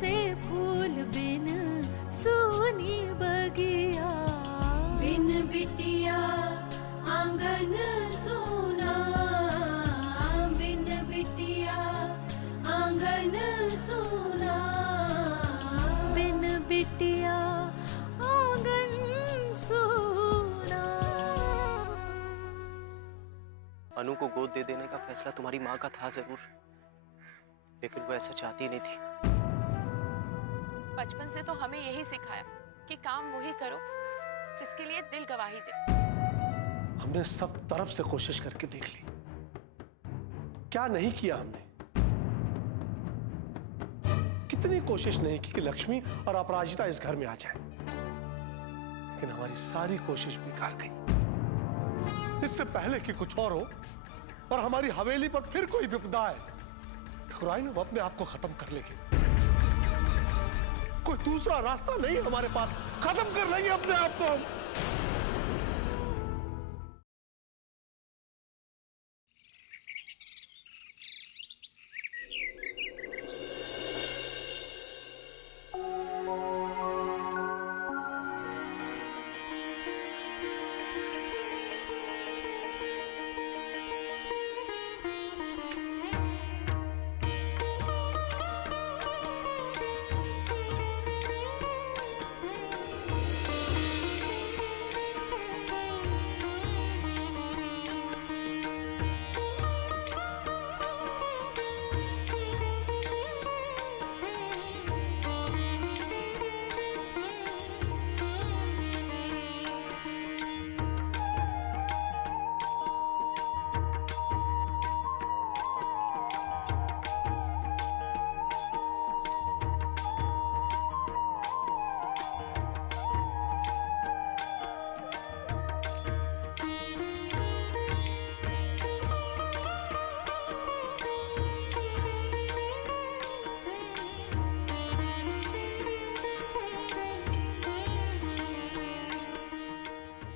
से फूल बिन सूनी बगिया, बिन बिटिया आंगन सूना, बिन बिटिया आंगन सूना, बिन बिटिया आंगन सूना। अनु को गोद दे देने का फैसला तुम्हारी माँ का था जरूर, लेकिन वो ऐसा चाहती नहीं थी। बचपन से तो हमें यही सिखाया कि काम वही करो जिसके लिए दिल गवाही दे। हमने सब तरफ से कोशिश करके देख ली, क्या नहीं किया हमने? कितनी कोशिश नहीं की कि लक्ष्मी और अपराजिता इस घर में आ जाए, लेकिन हमारी सारी कोशिश बेकार गई। इससे पहले कि कुछ और हो और हमारी हवेली पर फिर कोई विपदा आए, ठकुराइन वो अपने आप को खत्म कर लेंगे। कोई दूसरा रास्ता नहीं हमारे पास, खत्म कर लेंगे अपने आप को हम।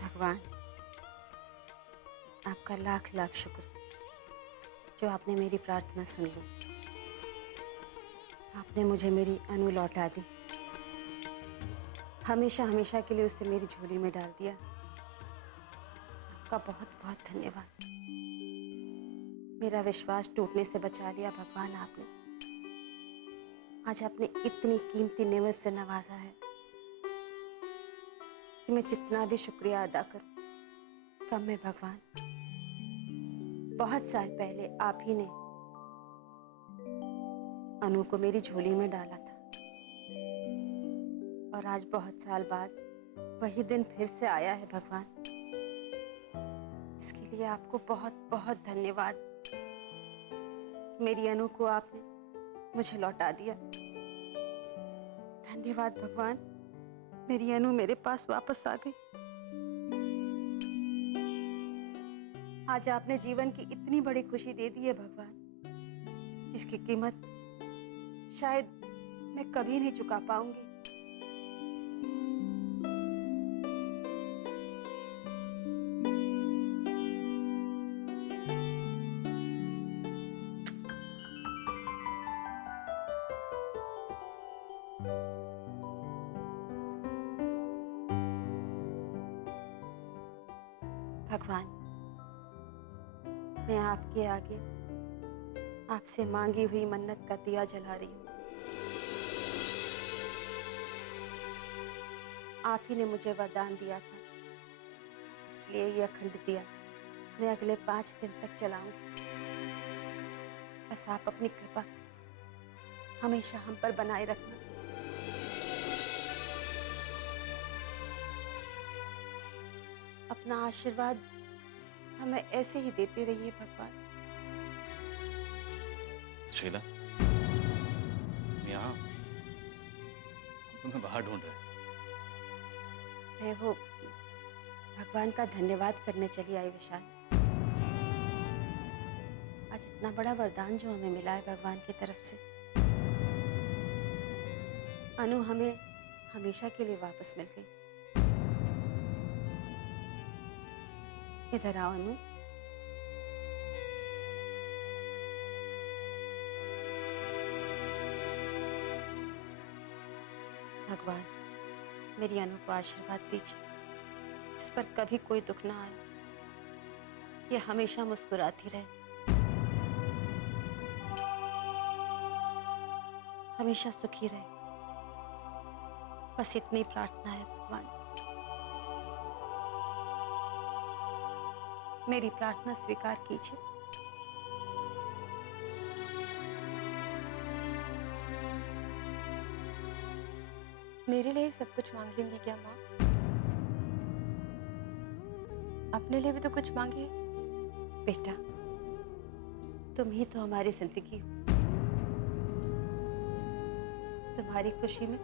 भगवान, आपका लाख लाख शुक्र जो आपने मेरी प्रार्थना सुन ली। आपने मुझे मेरी अनु लौटा दी, हमेशा हमेशा के लिए उसे मेरी झोली में डाल दिया। आपका बहुत बहुत धन्यवाद। मेरा विश्वास टूटने से बचा लिया भगवान आपने। आज आपने इतनी कीमती नेमत से नवाजा है कि मैं जितना भी शुक्रिया अदा करूं कम है भगवान। बहुत साल पहले आप ही ने अनु को मेरी झोली में डाला था और आज बहुत साल बाद वही दिन फिर से आया है भगवान। इसके लिए आपको बहुत बहुत धन्यवाद। मेरी अनु को आपने मुझे लौटा दिया। धन्यवाद भगवान, मेरी अनु मेरे पास वापस आ गई। आज आपने जीवन की इतनी बड़ी खुशी दे दी है भगवान, जिसकी कीमत शायद मैं कभी नहीं चुका पाऊंगी। भगवान, मैं आपके आगे आपसे मांगी हुई मन्नत का दिया जला रही हूँ। आप ही ने मुझे वरदान दिया था, इसलिए ये अखंड दिया मैं अगले 5 दिन तक जलाऊंगी। बस आप अपनी कृपा हमेशा हम पर बनाए रखना। अपना आशीर्वाद हमें ऐसे ही देते रहिए भगवान। शीला, यहाँ हम तुम्हें बाहर ढूंढ रहे हैं। मैं वो भगवान का धन्यवाद करने चली आई विशाल। आज इतना बड़ा वरदान जो हमें मिला है भगवान की तरफ से। अनु हमें हमेशा के लिए वापस मिल गई। इधर आओ अनु। भगवान मेरी अनु को आशीर्वाद दीजिए, इस पर कभी कोई दुख ना आए, ये हमेशा मुस्कुराती रहे, हमेशा सुखी रहे। बस इतनी प्रार्थना है भगवान। मेरी प्रार्थना स्वीकार कीजिए। मेरे लिए सब कुछ मांग लेंगी क्या माँ? अपने लिए भी तो कुछ मांगिए। बेटा, तुम ही तो हमारी जिंदगी हो। तुम्हारी खुशी में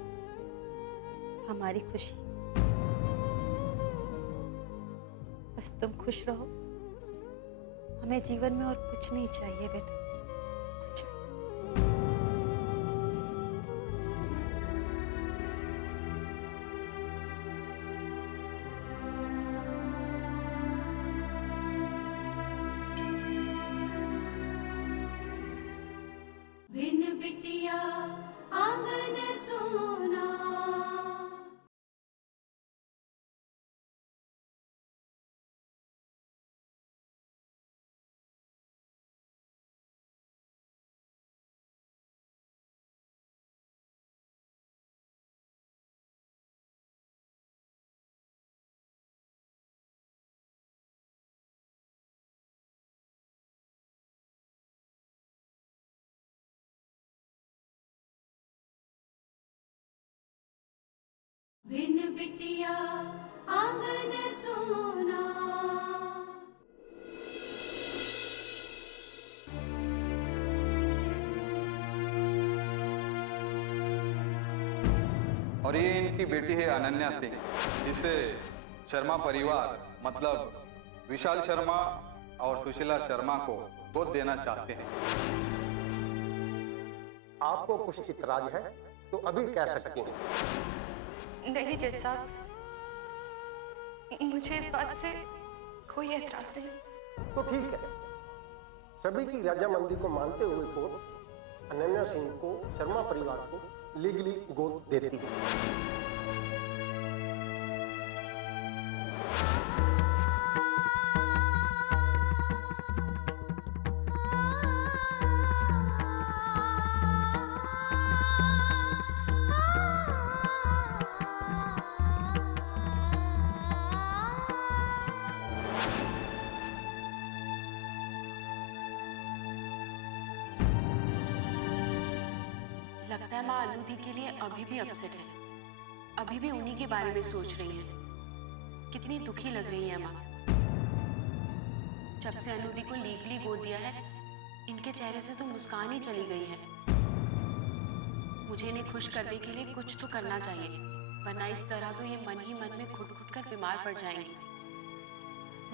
हमारी खुशी। बस तुम खुश रहो, हमें जीवन में और कुछ नहीं चाहिए बेटा, कुछ नहीं। बिन बिटिया आंगन सोना। बिन बिटिया आंगन सोना। और ये इनकी बेटी है अनन्या सिंह, जिसे शर्मा परिवार मतलब विशाल शर्मा और सुशीला शर्मा को गोद देना चाहते हैं। आपको कुछ इतराज है तो अभी कह सकती हैं। नहीं जज साहब, मुझे इस बात से कोई एतराज नहीं। तो ठीक है, सभी की रजामंदी को मानते हुए कोर्ट अनन्या सिंह को शर्मा परिवार को लीगली गोद देती है। लगता है माँ अनु दी के लिए अभी भी अपसेट है, अभी भी उन्हीं के बारे में सोच रही हैं। कितनी दुखी लग रही है माँ। जब से अनु दी को लीगली गोद दिया है, इनके चेहरे से तो मुस्कान ही चली गई है। मुझे इन्हें खुश करने के लिए कुछ तो करना चाहिए, वरना इस तरह तो ये मन ही मन में घुट घुट कर बीमार पड़ जाएंगी।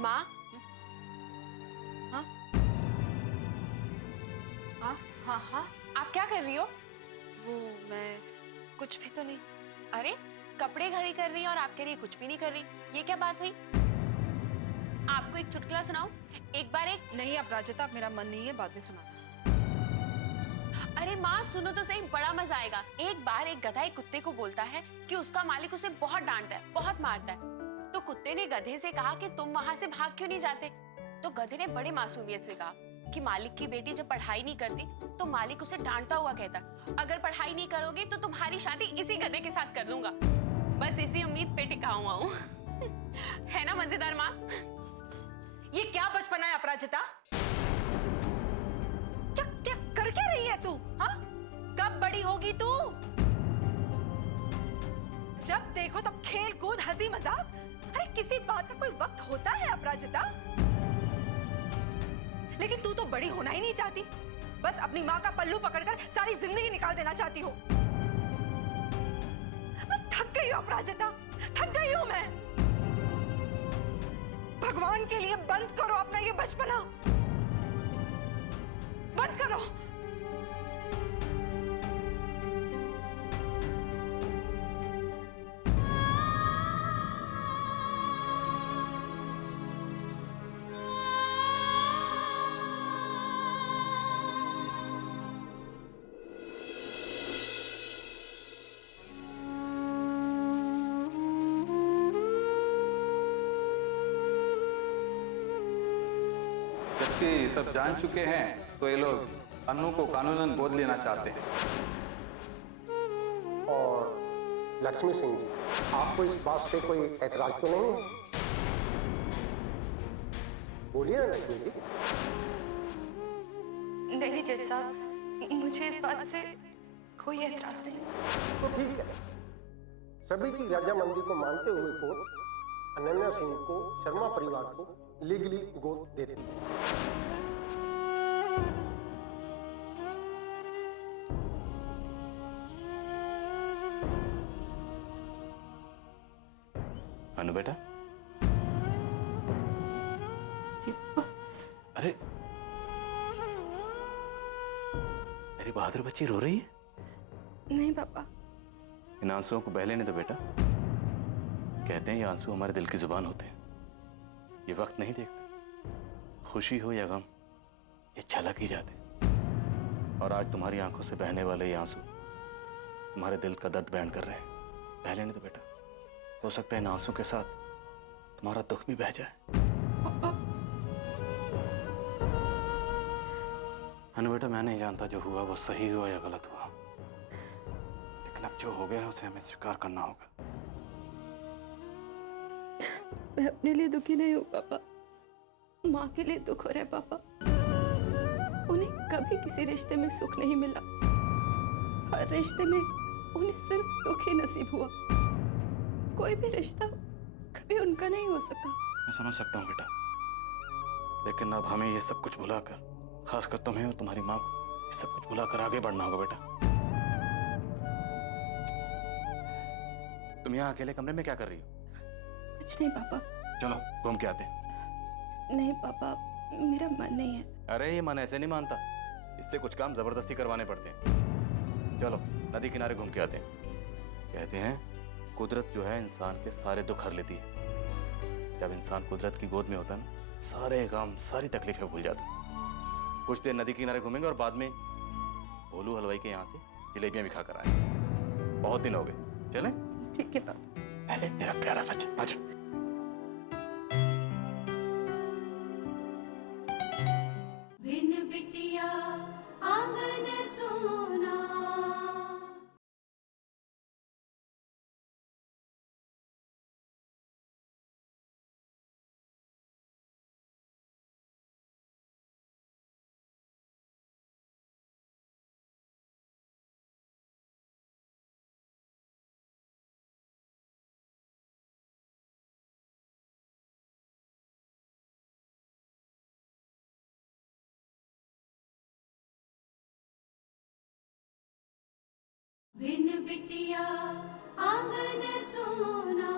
माँ, हाँ हाँ हाँ हाँ, आप क्या कर रही हो? वो मैं कुछ भी तो नहीं। अरे कपड़े घड़ी कर रही है और आप कह रही है कुछ भी नहीं कर रही, ये क्या बात हुई? आपको एक चुटकुला सुनाऊं? एक बार एक। नहीं अपराजिता, अब मेरा मन नहीं है, बाद में सुना। अरे माँ सुनो तो सही, बड़ा मजा आएगा। एक बार एक गधा एक कुत्ते को बोलता है कि उसका मालिक उसे बहुत डांटता है, बहुत मारता है। तो कुत्ते ने गधे से कहा कि तुम वहां से भाग क्यों नहीं जाते? तो गधे ने बड़े मासूमियत से कहा कि मालिक की बेटी जब पढ़ाई नहीं करती तो मालिक उसे डांटता हुआ कहता, अगर पढ़ाई नहीं करोगे तो तुम्हारी शादी इसी गधे के साथ कर लूंगा। बस इसी उम्मीद पे टिका हुआ हूँ। है ना मजेदार माँ? ये क्या बचपना है अपराजिता? क्या क्या कर क्या रही है तू? हाँ, कब बड़ी होगी तू? जब देखो तब खेल कूद हंसी मजाक। अरे किसी बात का कोई वक्त होता है अपराजिता? लेकिन तू तो बड़ी होना ही नहीं चाहती, बस अपनी माँ का पल्लू पकड़कर सारी जिंदगी निकाल देना चाहती हो। मैं थक गई हूँ अपराजिता, थक गई हूँ मैं। भगवान के लिए बंद करो अपना ये बचपना, बंद करो। जबकि सब जान चुके हैं तो ये लोग अन्नू को कानूनन गोद लेना चाहते हैं। और लक्ष्मी सिंह जी, आपको इस बात से कोई ऐतराज तो नहीं है? बोलिए ना लक्ष्मी जी। नहीं जज साहब, मुझे इस बात से कोई एतराज नहीं। तो ठीक है, सभी की रजामंदी को मानते हुए कोर्ट अनन्या सिंह को शर्मा परिवार को लीगली गोद देती है। अनु बेटा, जी अरे मेरी बहादुर बच्ची रो रही है। नहीं पापा। इन आंसुओं को बह लेने दो बेटा। कहते हैं ये आंसू हमारे दिल की जुबान होते हैं, ये वक्त नहीं देखते। खुशी हो या गम, ये झलक ही जाते। और आज तुम्हारी आंखों से बहने वाले ये आंसू तुम्हारे दिल का दर्द बयान कर रहे हैं। बह लेने दो बेटा, हो सकता है इन आंसू के साथ तुम्हारा दुख भी बह जाए। अनु बेटा, मैं नहीं जानता जो हुआ वो सही हुआ या गलत हुआ, लेकिन अब जो हो गया है उसे हमें स्वीकार करना होगा। मैं अपने लिए दुखी नहीं हूँ पापा, माँ के लिए दुख हो रहा है पापा। उन्हें कभी किसी रिश्ते में सुख नहीं मिला, हर रिश्ते में उन्हें सिर्फ दुख ही नसीब हुआ। कोई भी रिश्ता कभी उनका नहीं हो सका। मैं समझ सकता हूँ बेटा, लेकिन अब हमें ये सब कुछ भुलाकर, खासकर तुम्हें और तुम्हारी माँ को ये सब कुछ भुलाकर आगे बढ़ना होगा बेटा। तुम यहाँ अकेले कमरे में क्या कर रही हो? कुछ नहीं पापा। चलो घूम के आते हैं। नहीं पापा, मेरा मन नहीं है। अरे ये मन ऐसे नहीं मानता, इससे कुछ काम जबरदस्ती करवाने पड़ते हैं। चलो नदी किनारे घूम के आते हैं। कहते हैं कुदरत जो है इंसान के सारे दुख हर लेती है। जब इंसान कुदरत की गोद में होता है ना, सारे गम सारी तकलीफें भूल जाता है। कुछ देर नदी किनारे घूमेंगे और बाद में भोलू हलवाई के यहाँ से जलेबियां भी खाकर आए। बहुत दिन हो गए, चलें? ठीक है पापा। अरे मेरा प्यारा बच्चा, आजा। बिन बिटिया आंगन सोना। बिन बिटिया आंगन सोना।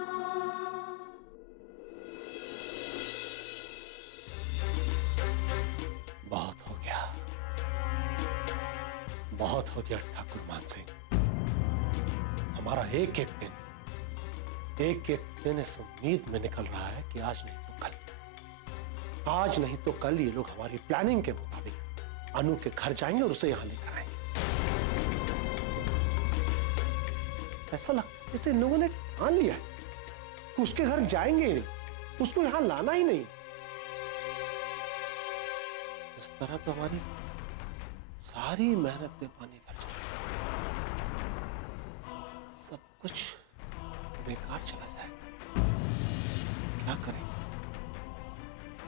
बहुत हो गया, बहुत हो गया ठाकुर मान सिंह। हमारा एक एक दिन इस उम्मीद में निकल रहा है कि आज नहीं तो कल, आज नहीं तो कल ये लोग हमारी प्लानिंग के मुताबिक अनु के घर जाएंगे और उसे यहां लेकर आएंगे। ऐसा लगता है जैसे इन लोगों ने ठान लिया है कि उसके घर जाएंगे ही नहीं, उसको यहां लाना ही नहीं। इस तरह तो हमारी सारी मेहनत में पानी भर जाएगा, सब कुछ बेकार चला जाएगा। क्या करें,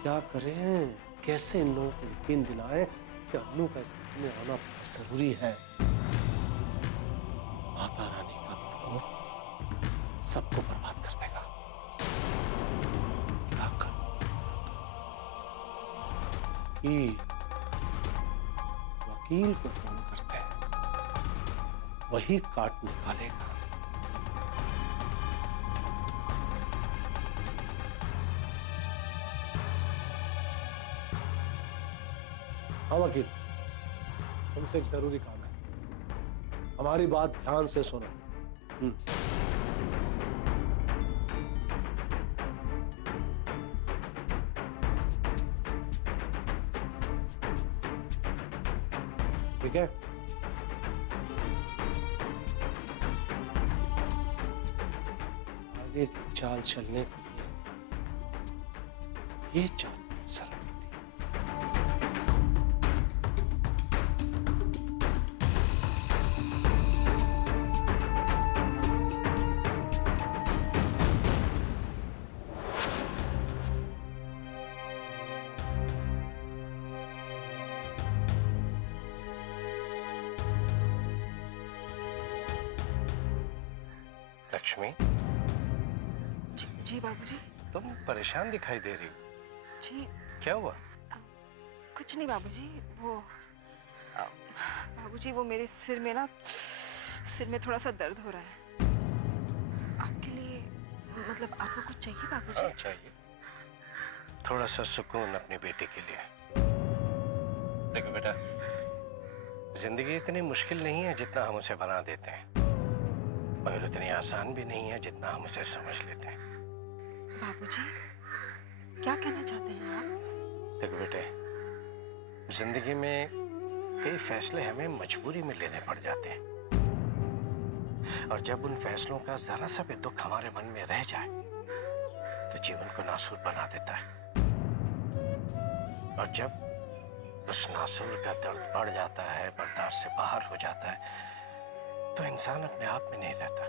क्या करें, कैसे इन लोगों को यकीन दिलाएं कि अन्नू का इस घर में आना बहुत जरूरी है। माता रानी का प्रकोप सबको बर्बाद कर देगा। क्या करूं? वकील को फोन करते हैं, वही काट निकालेगा। हाँ वकील, तुमसे एक जरूरी काम है, हमारी बात ध्यान से सुनो। ठीक है, आगे की चाल चलने के लिए ये चाल जरूरत थी। लक्ष्मी, जी बाबूजी। तुम परेशान दिखाई दे रही हो। जी क्या हुआ? कुछ नहीं बाबूजी, वो बाबूजी वो मेरे सिर में थोड़ा सा दर्द हो रहा है। आपके लिए मतलब आपको कुछ चाहिए बाबूजी? हाँ, चाहिए थोड़ा सा सुकून अपनी बेटी के लिए। देखो बेटा, जिंदगी इतनी मुश्किल नहीं है जितना हम उसे बना देते हैं, मगर इतनी आसान भी नहीं है जितना हम उसे समझ लेते हैं। बाबूजी क्या कहना चाहते हैं आप? देखो बेटे, जिंदगी में कई फैसले हमें मजबूरी में लेने पड़ जाते हैं, और जब उन फैसलों का जरा सा भी दुख हमारे मन में रह जाए तो जीवन को नासूर बना देता है। और जब उस नासूर का दर्द बढ़ जाता है, बर्दाश्त से बाहर हो जाता है, तो इंसान अपने आप में नहीं रहता,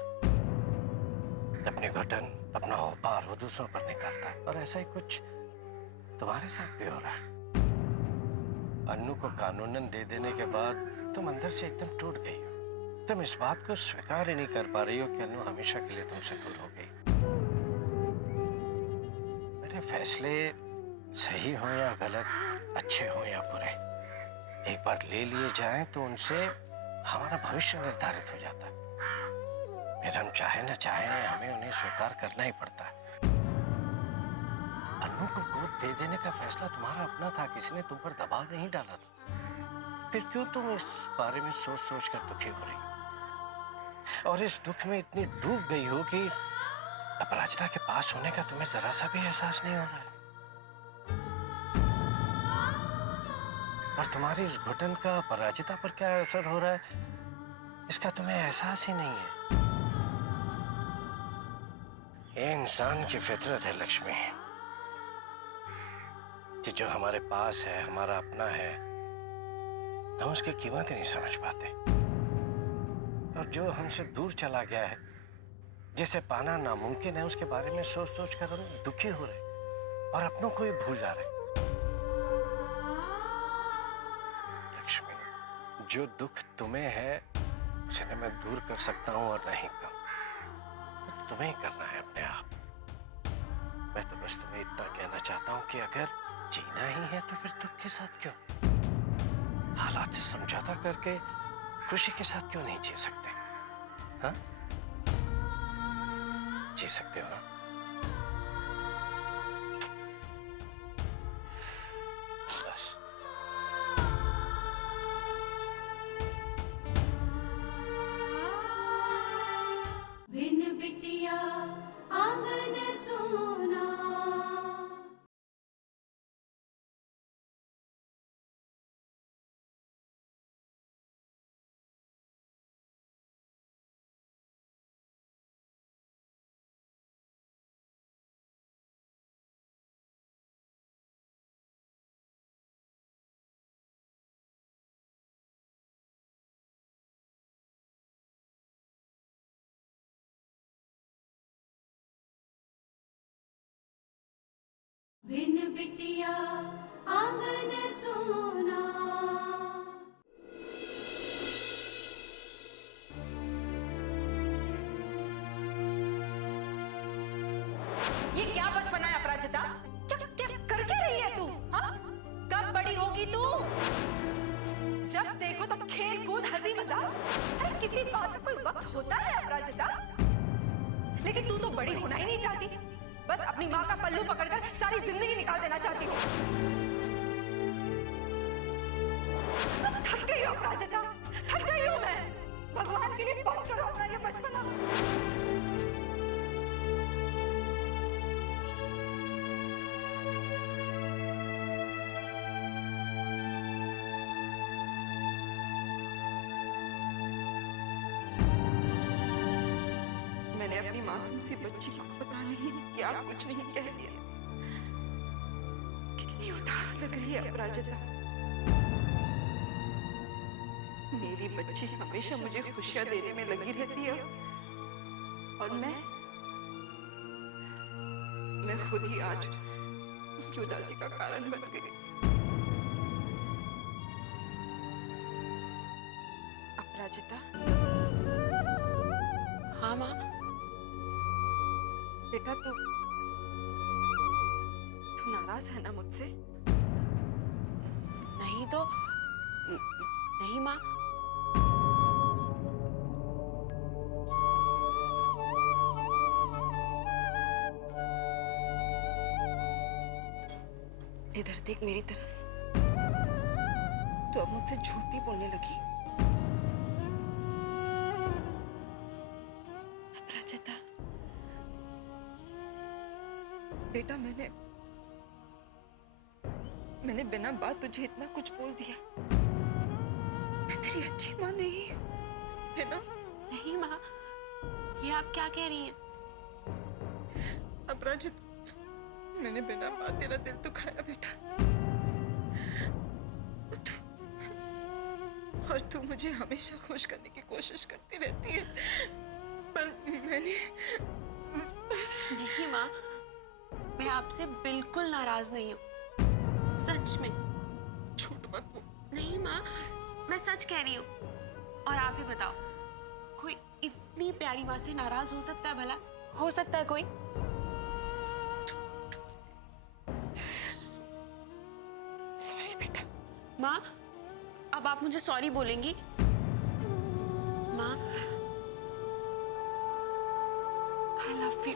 अपनी घुटन, अपना औपार वो दूसरों पर निकालता है। और ऐसा ही कुछ तुम्हारे साथ भी हो रहा है। अन्नू को कानूनन दे देने के बाद तुम अंदर से एकदम टूट गई हो। तुम इस बात को स्वीकार ही नहीं कर पा रही हो कि अन्नू हमेशा के लिए तुमसे दूर हो गई। मेरे फैसले सही हो या गलत, अच्छे हो या बुरे, एक बार ले लिए जाएं तो उनसे हमारा भविष्य निर्धारित हो जाता है। फिर हम चाहे न चाहे हमें उन्हें स्वीकार करना ही पड़ता है। अन्नू को गोद दे देने का फैसला तुम्हारा अपना था, किसी ने तुम पर दबाव नहीं डाला था। फिर क्यों तुम इस बारे में सोच सोच कर दुखी हो रही हो, और इस दुख में इतनी डूब गई हो कि अपराजिता के पास होने का तुम्हें जरा सा भी एहसास नहीं हो रहा है? और तुम्हारी इस घुटन का अपराजिता पर क्या असर हो रहा है, इसका तुम्हें एहसास ही नहीं है। ये इंसान की फितरत है लक्ष्मी, कि जो हमारे पास है, हमारा अपना है, हम उसकी कीमत ही नहीं समझ पाते। और जो हमसे दूर चला गया है, जिसे पाना नामुमकिन है, उसके बारे में सोच सोच कर हम दुखी हो रहे और अपनों को ही भूल जा रहे। लक्ष्मी, जो दुख तुम्हें है उसे न मैं दूर कर सकता हूं और नहीं कम, तो तुम्हें ही करना है अपने आप। मैं तो बस तुम्हें इतना कहना चाहता हूं कि अगर जीना ही है तो फिर दुख के साथ क्यों, हालात से समझौता करके खुशी के साथ क्यों नहीं जी सकते? हाँ, जी सकते हो ना? बस बिन बिटिया आंगन सोना। बिन बिटिया आंगन सोना। ये क्या बचपना है अपराजिता? क्या क्या कर क्या रही है तू? हाँ, कब बड़ी होगी तू? जब देखो तब खेल कूद हंसी मजाक। अरे किसी बात का कोई वक्त होता है अपराजिता? लेकिन तू तो बड़ी होना ही नहीं चाहती, बस अपनी माँ का पल्लू पकड़कर सारी जिंदगी निकाल देना चाहती हो। थक गई हूँ अपराजिता, थक गई हूँ मैं। भगवान के लिए बंद करो अपना ये बचपना। मैंने अपनी मासूम सी बच्ची को पता नहीं क्या कुछ नहीं कह दिया। कितनी उदास लग रही है अपराजिता। मेरी बच्ची हमेशा मुझे खुशियां देने में लगी रहती है, और मैं खुद ही आज उसकी उदासी का कारण बन गई। अपराजिता। हाँ माँ, बेटा तू नाराज है ना मुझसे? नहीं तो नहीं माँ। इधर देख मेरी तरफ। तो अब मुझसे झूठ भी बोलने लगी। अपराजिता, बेटा मैंने बिना बात तुझे इतना कुछ बोल दिया। मैं तेरी अच्छी माँ नहीं हूँ, है ना? नहीं माँ, ये आप क्या कह रही हैं? अपराजिता, मैंने बिना बात तेरा दिल दुखाया बेटा। और तू मुझे हमेशा खुश करने की कोशिश करती रहती है, पर मैंने नहीं माँ, मैं आपसे बिल्कुल नाराज नहीं हूँ, सच में। झूठ मत बोल। नहीं माँ, मैं सच कह रही हूँ। और आप ही बताओ, कोई इतनी प्यारी माँ से नाराज हो सकता है भला? हो सकता है कोई? सॉरी बेटा। माँ, अब आप मुझे सॉरी बोलेंगी? माँ, आई लव यू।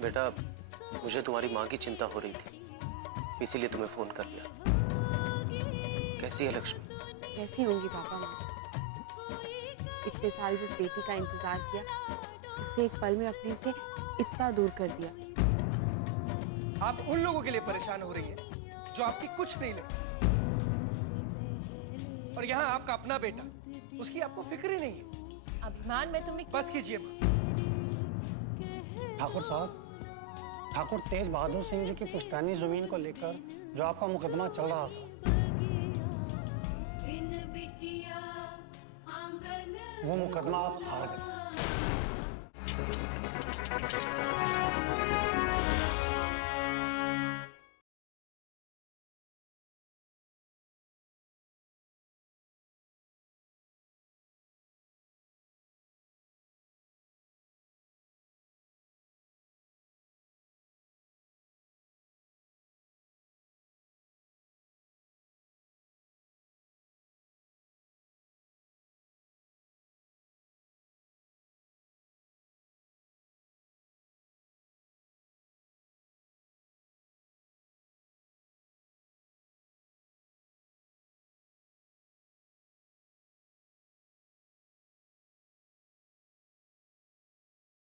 बेटा, मुझे तुम्हारी माँ की चिंता हो रही थी, इसीलिए तुम्हें फोन कर लिया। कैसी है लक्ष्मी? कैसी होंगी पापा माँ? इतने साल जिस बेटी का इंतजार किया, उसे एक पल में अपने से इतना दूर कर दिया। आप उन लोगों के लिए परेशान हो रही हैं जो आपकी कुछ नहीं लगती, और यहाँ आपका अपना बेटा, उसकी आपको फिक्र ही नहीं है। अभिमान में तुमने बस कीजिए माँ। ठाकुर साहब, ठाकुर तेज बहादुर सिंह जी की पुश्तैनी जमीन को लेकर जो आपका मुकदमा चल रहा था, वो मुकदमा आप हार गए।